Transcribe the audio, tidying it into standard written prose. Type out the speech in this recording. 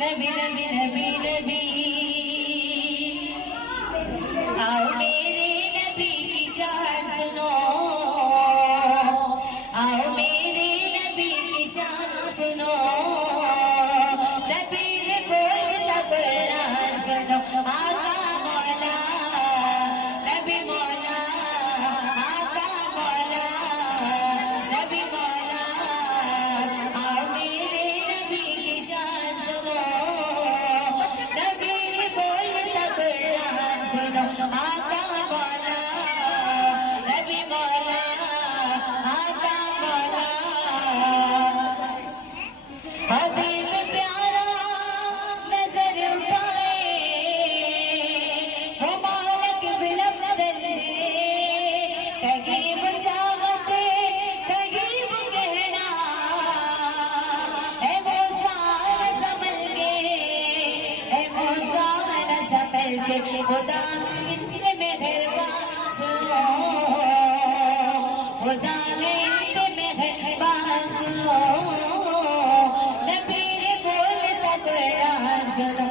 नबी नबी नबी नबी आओ मेरे नबी की शान सुनो, आओ मेरे नबी की शान सुनो, नबी ने बोला कुरान सुनो। आका मौला नबी मौला, आका मौला नबी मौला, आओ मेरे नबी की शान सुनो, नबी ने बोला कुरान सुनो। आका मौला नबी मौला, आका मौला हबीब प्यारा नजर पाए, मुबारक बिलम दे तगीब चाहते तगीब कहना है, वो सार संभल के है, वो सार संभल के खुदा ने मेहरबान सुनो, खुदा ने मेहरबान सुनो, नबी ने बोलता कुरान सुनो।